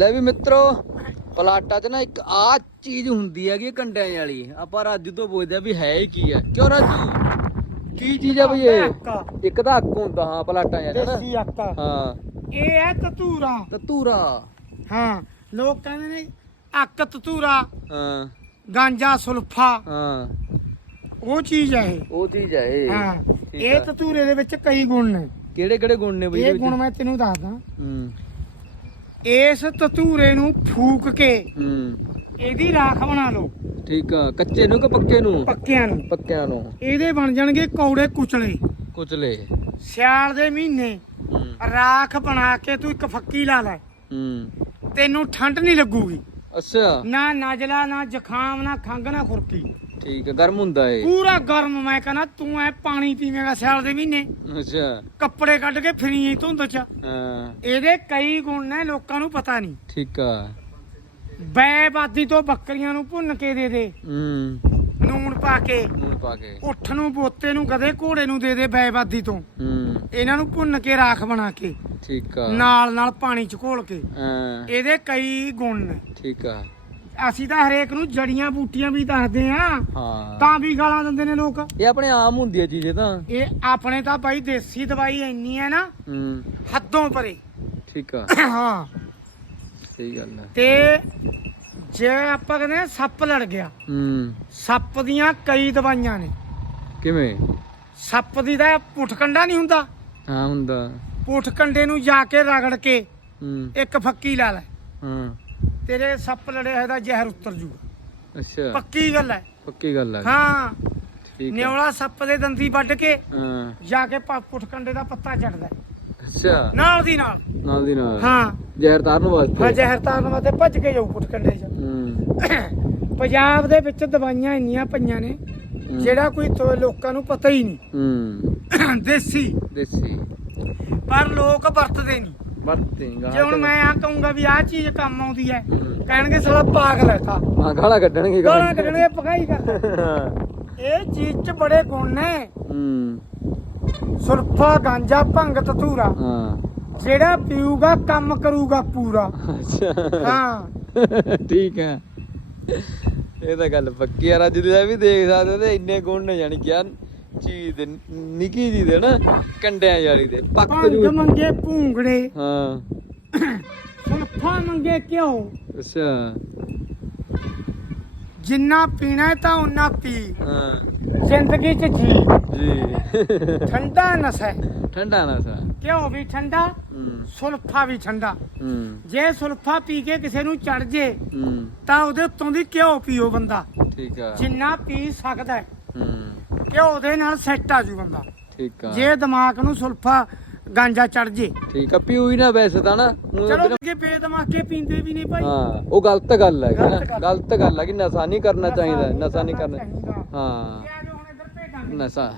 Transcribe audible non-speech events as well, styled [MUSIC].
ਲੈ ਵੀ ਮਿੱਤਰੋ ਪਲਾਟਾ 'ਚ ਨਾ ਇੱਕ ਆ ਚੀਜ਼ ਹੁੰਦੀ ਹੈਗੀ ਕੰਡਿਆਂ ਵਾਲੀ। ਆਪਾਂ ਰਾਜੂ ਤੋਂ ਪੁੱਛਦੇ ਆ ਵੀ ਹੈ ਹੀ ਕੀ ਹੈ ਕਿਉਂ ਰਾਜੂ? ਕੀ ਚੀਜ਼ ਆ ਬਈ ਇਹ? ਇੱਕ ਤਾਂ ਅੱਕ ਹੁੰਦਾ ਹਾਂ ਪਲਾਟਾਂ ਯਾਰ ਦੇਸੀ ਅੱਕਾ ਹਾਂ। ਇਹ ਹੈ ਤਤੂਰਾ। ਤਤੂਰਾ। ਹਾਂ ਲੋਕ ਕਹਿੰਦੇ ਨੇ ਅੱਕ ਤਤੂਰਾ ਹਾਂ। ਗਾਂਜਾ ਸੁਲਫਾ। ਹਾਂ। ਉਹ ਚੀਜ਼ ਹੈ ਇਹ। ਉਹ ਚੀਜ਼ ਹੈ ਇਹ। ਹਾਂ ਇਹ। ਤਤੂਰੇ ਦੇ ਵਿੱਚ ਕਈ ਗੁਣ ਨੇ। ਕਿਹੜੇ ਕਿਹੜੇ ਗੁਣ ਨੇ ਬਈ ਇਹ ਗੁਣ ਮੈਂ ਤੈਨੂੰ ਦੱਸਦਾ। ਹੂੰ। ਇਸ ਤਤੂਰੇ ਨੂੰ ਫੂਕ ਕੇ ਹੂੰ। ਇਹਦੀ ਰਾਖ ਬਣਾ ਲਓ। ਠੀਕ ਆ ਕੱਚੇ ਨੂੰ ਕਿ ਪੱਕੇ ਨੂੰ? ਪੱਕਿਆਂ ਨੂੰ। ਪੱਕਿਆਂ ਨੂੰ। ਇਹਦੇ ਬਣ ਜਾਣਗੇ ਕੌੜੇ ਕੁਚਲੇ। ਕੁਚਲੇ। ਸਿਆਲ ਦੇ ਮਹੀਨੇ ਹੂੰ। ਰਾਖ ਬਣਾ ਕੇ ਤੂੰ ਇੱਕ ਫੱਕੀ ਲਾ ਲੈ। ਹੂੰ। ਤੈਨੂੰ ਠੰਡ ਨਹੀਂ ਲੱਗੂਗੀ। ਅੱਛਾ। ਨਾ ਨਜਲਾ ਨਾ ਜ਼ੁਕਾਮ ਨਾ ਖੰਗ ਨਾ ਖੁਰਕੀ। ਠੀਕ ਆ ਗਰਮ ਹੁੰਦਾ ਏ ਪੂਰਾ ਗਰਮ ਮੈਂ ਕਹਿੰਦਾ ਤੂੰ ਐ ਪਾਣੀ ਪੀਵੇਂਗਾ ਸਿਆਲ ਦੇ ਮਹੀਨੇ। ਅੱਛਾ। ਕੱਪੜੇ ਕੱਢ ਕੇ ਫਿਰੀ ਧੁੰਦ ਚ। ਹਾਂ। ਇਹਦੇ ਕਈ ਗੁਣ ਨੇ ਲੋਕਾਂ ਨੂੰ ਪਤਾ ਨਹੀਂ। ਠੀਕ ਆ। ਬੈਬਾਦੀ ਤੋਂ ਬੱਕਰੀਆਂ ਨੂੰ ਭੁੰਨ ਕੇ ਦੇ ਦੇ। ਹੂੰ। ਨੂਣ ਪਾ ਕੇ। ਨੂਣ ਪਾ ਕੇ। ਉੱਠ ਨੂੰ ਬੋਤੇ ਨੂੰ ਗਧੇ ਘੋੜੇ ਨੂੰ ਦੇ ਦੇ ਬੈਬਾਦੀ ਤੋਂ। ਹੂੰ। ਇਹਨਾਂ ਨੂੰ ਭੁੰਨ ਕੇ ਰਾਖ ਬਣਾ ਕੇ। ਠੀਕ ਆ। ਨਾਲ ਨਾਲ ਪਾਣੀ ਚ ਘੋਲ ਕੇ। ਹਾਂ। ਇਹਦੇ ਕਈ ਗੁਣ ਨੇ। ਠੀਕ ਆ। ਅਸੀਂ ਤਾਂ ਹਰੇਕ ਨੂੰ ਜੜੀਆਂ ਬੂਟੀਆਂ ਵੀ ਦੱਸਦੇ ਆ। ਹਾਂ। ਤਾਂ ਵੀ ਗਾਲਾਂ ਦਿੰਦੇ ਨੇ ਲੋਕ। ਇਹ ਆਪਣੇ ਆਮ ਹੁੰਦੀ ਹੈ ਚੀਜ਼ ਇਹ ਤਾਂ। ਇਹ ਆਪਣੇ ਤਾਂ ਬਾਈ ਦੇਸੀ ਦਵਾਈ ਇੰਨੀ ਹੈ ਨਾ ਹੂੰ। ਹੱਦੋਂ ਪਰੇ। ਠੀਕ ਆ। [COUGHS] ਹਾਂ। ਸਹੀ ਗੱਲ ਹੈ ਤੇ ਜੇ ਆਪਾਂ ਕਹਿੰਦੇ ਸੱਪ ਲੜ ਗਿਆ ਹੂੰ। ਸੱਪ ਦੀਆਂ ਕਈ ਦਵਾਈਆਂ ਨੇ। ਕਿਵੇਂ? ਸੱਪ ਦੀ ਤਾਂ ਪੁੱਠ ਕੰਡਾ ਨਹੀਂ ਹੁੰਦਾ। ਹਾਂ ਹੁੰਦਾ। ਪੁੱਠ ਕੰਡੇ ਨੂੰ ਜਾ ਕੇ ਰਗੜ ਕੇ ਹੂੰ। ਇੱਕ ਫੱਕੀ ਲਾ ਲੈ। ਹਾਂ। ਤੇਰੇ ਸੱਪ ਲੜਿਆ ਹੋਇਆ ਦਾ ਜ਼ਹਿਰ ਉਤਰ ਜੂਗਾ। ਅੱਛਾ। ਪੱਕੀ ਗੱਲ ਹੈ। ਪੱਕੀ ਗੱਲ ਆ ਹਾਂ। ਠੀਕ ਆ ਨਿਉਲਾ ਸੱਪ ਦੇ ਦੰਦੀ ਵੱਢ ਕੇ ਹਾਂ। ਜਾ ਕੇ ਪਾ- ਪੁੱਠ ਕੰਡੇ ਦਾ ਪੱਤਾ ਚੜਦਾ ਅੱਛਾ। ਨਾਲ ਦੀ ਨਾਲ। ਨਾਲ ਦੀ ਨਾਲ। ਹਾਂ। ਜ਼ਹਿਰ ਤਾਰਨ ਹਾਂ ਵਾਸਤੇ ਜ਼ਹਿਰ ਤਾਰਨ ਵਾਸਤੇ ਭੱਜ ਕੇ ਜਾਊ ਪੁੱਠ ਕੰਡੇ 'ਚ। ਹੂੰ। ਪੰਜਾਬ ਦੇ ਵਿੱਚ ਦਵਾਈਆਂ ਇੰਨੀਆਂ ਪਈਆਂ ਨੇ ਜਿਹੜਾ ਕੋਈ ਤੋ- ਲੋਕਾਂ ਨੂੰ ਪਤਾ ਹੀ ਹੂੰ। ਨਹੀਂ ਦੇਸੀ। ਦੇਸੀ। ਪਰ ਲੋਕ ਵਰਤਦੇ ਨਹੀਂ। ਵਰਤੇਗਾ ਜੇ ਹੁਣ ਮੈਂ ਆ ਕਹੂੰਗਾ ਵੀ ਆਹ ਚੀਜ਼ ਕੰਮ ਆਉਂਦੀ ਹੈ। ਕਹਿਣਗੇ ਸਾਲਾ ਪਾਗਲ ਹੈ ਤਾਂ ਹਾਂ ਗਾਲਾਂ ਕੱਢਣਗੇ ਗਾਲਾਂ ਕੱਢਣਗੇ ਪਕਾਈ ਕਰਦਾ ਹਾਂ। ਇਹ ਚੀਜ਼ 'ਚ ਬੜੇ ਗੁਣ ਨੇ। ਹੂੰ। ਸੁਲਫਾ ਗਾਂਜਾ ਭੰਗ ਤਤੂਰਾ ਹਾਂ। ਜਿਹੜਾ ਪੀਊਗਾ ਕੰਮ ਕਰੂਗਾ ਪੂਰਾ। ਅੱਛਾ। ਹਾਂ। ਠੀਕ ਹੈ ਇਹ ਤਾਂ ਗੱਲ ਪੱਕੀ ਆ ਅੱਜ ਦੇ ਵੀ ਦੇਖ ਸਕਦੇ ਤੇ ਇੰਨੇ ਗੁਣ ਨੇ ਜਾਨੀ ਕਿ ਚੀਜ਼ ਦੇ ਨਿੱਕੀ ਜੀ ਦੇ ਨਾ ਕੰਡਿਆਂ ਵਾਲੀ ਦੇ ਪੱਕ ਭੰਗ ਜੂ। ਮੰਗੇ ਭੂੰਗੜੇ। ਹਾਂ। ਸੁਲਫਾ ਮੰਗੇ ਕਿਉਂ ਅੱਛਾ। ਜਿੰਨਾ ਪੀਣਾ ਹੈ ਤਾਂ ਉਨਾ ਪੀ। ਹਾਂ। ਜ਼ਿੰਦਗੀ 'ਚ ਜੀ। ਜੀ। ਠੰਡਾ ਨਸ਼ਾ ਹੈ। ਠੰਡਾ ਨਾ ਸਾ ਕਿਉਂ ਵੀ ਠੰਡਾ ਹੂੰ। ਸੁਲਫਾ ਵੀ ਠੰਡਾ। ਹੂੰ। ਜੇ ਸੁਲਫਾ ਪੀ ਕੇ ਕਿਸੇ ਨੂੰ ਚੜ ਜੇ ਹੂੰ। ਤਾਂ ਉਹਦੇ ਉੱਤੋਂ ਦੀ ਘਿਓ ਪੀਓ ਬੰਦਾ। ਠੀਕ ਆ। ਜਿੰਨਾ ਪੀ ਸਕਦਾ ਹੈ। ਹੂੰ। ਘਿਓ ਦੇ ਨਾਲ ਸੈੱਟ ਆ ਜੂ ਬੰਦਾ। ਠੀਕ ਆ। ਜੇ ਦਿਮਾਗ ਨੂੰ ਸੁਲਫਾ ਗਾਂਜਾ ਚੜ ਜੇ। ਠੀਕ ਆ ਪੀਊ ਹੀ ਨਾ ਵੈਸੇ ਤਾਂ ਨਾ। ਊਂ ਚਲੋ ਬਿਨਾਂ- ਅੱਗੇ ਬੇਦਮਾਗੇ ਪੀਂਦੇ ਵੀ ਨਹੀਂ ਭਾਈ। ਹਾਂ ਉਹ ਗਲਤ ਗੱਲ ਹੈ ਗਲਤ ਗੱਲ। ਗਲਤ ਗੱਲ ਹੈ ਕਿ ਨਸ਼ਾ ਨਹੀਂ ਕਰਨਾ ਚਾਹੀਦਾ ਨਸ਼ਾ ਨਹੀਂ ਕਰਨਾ ਚਾਹੀਦਾ। ਹਾਂ। ਇਹ ਆ ਜਾਓ ਹੁਣ ਇੱਧਰ ਭੇਡਾਂ ਦੇ। ਨਸ਼ਾ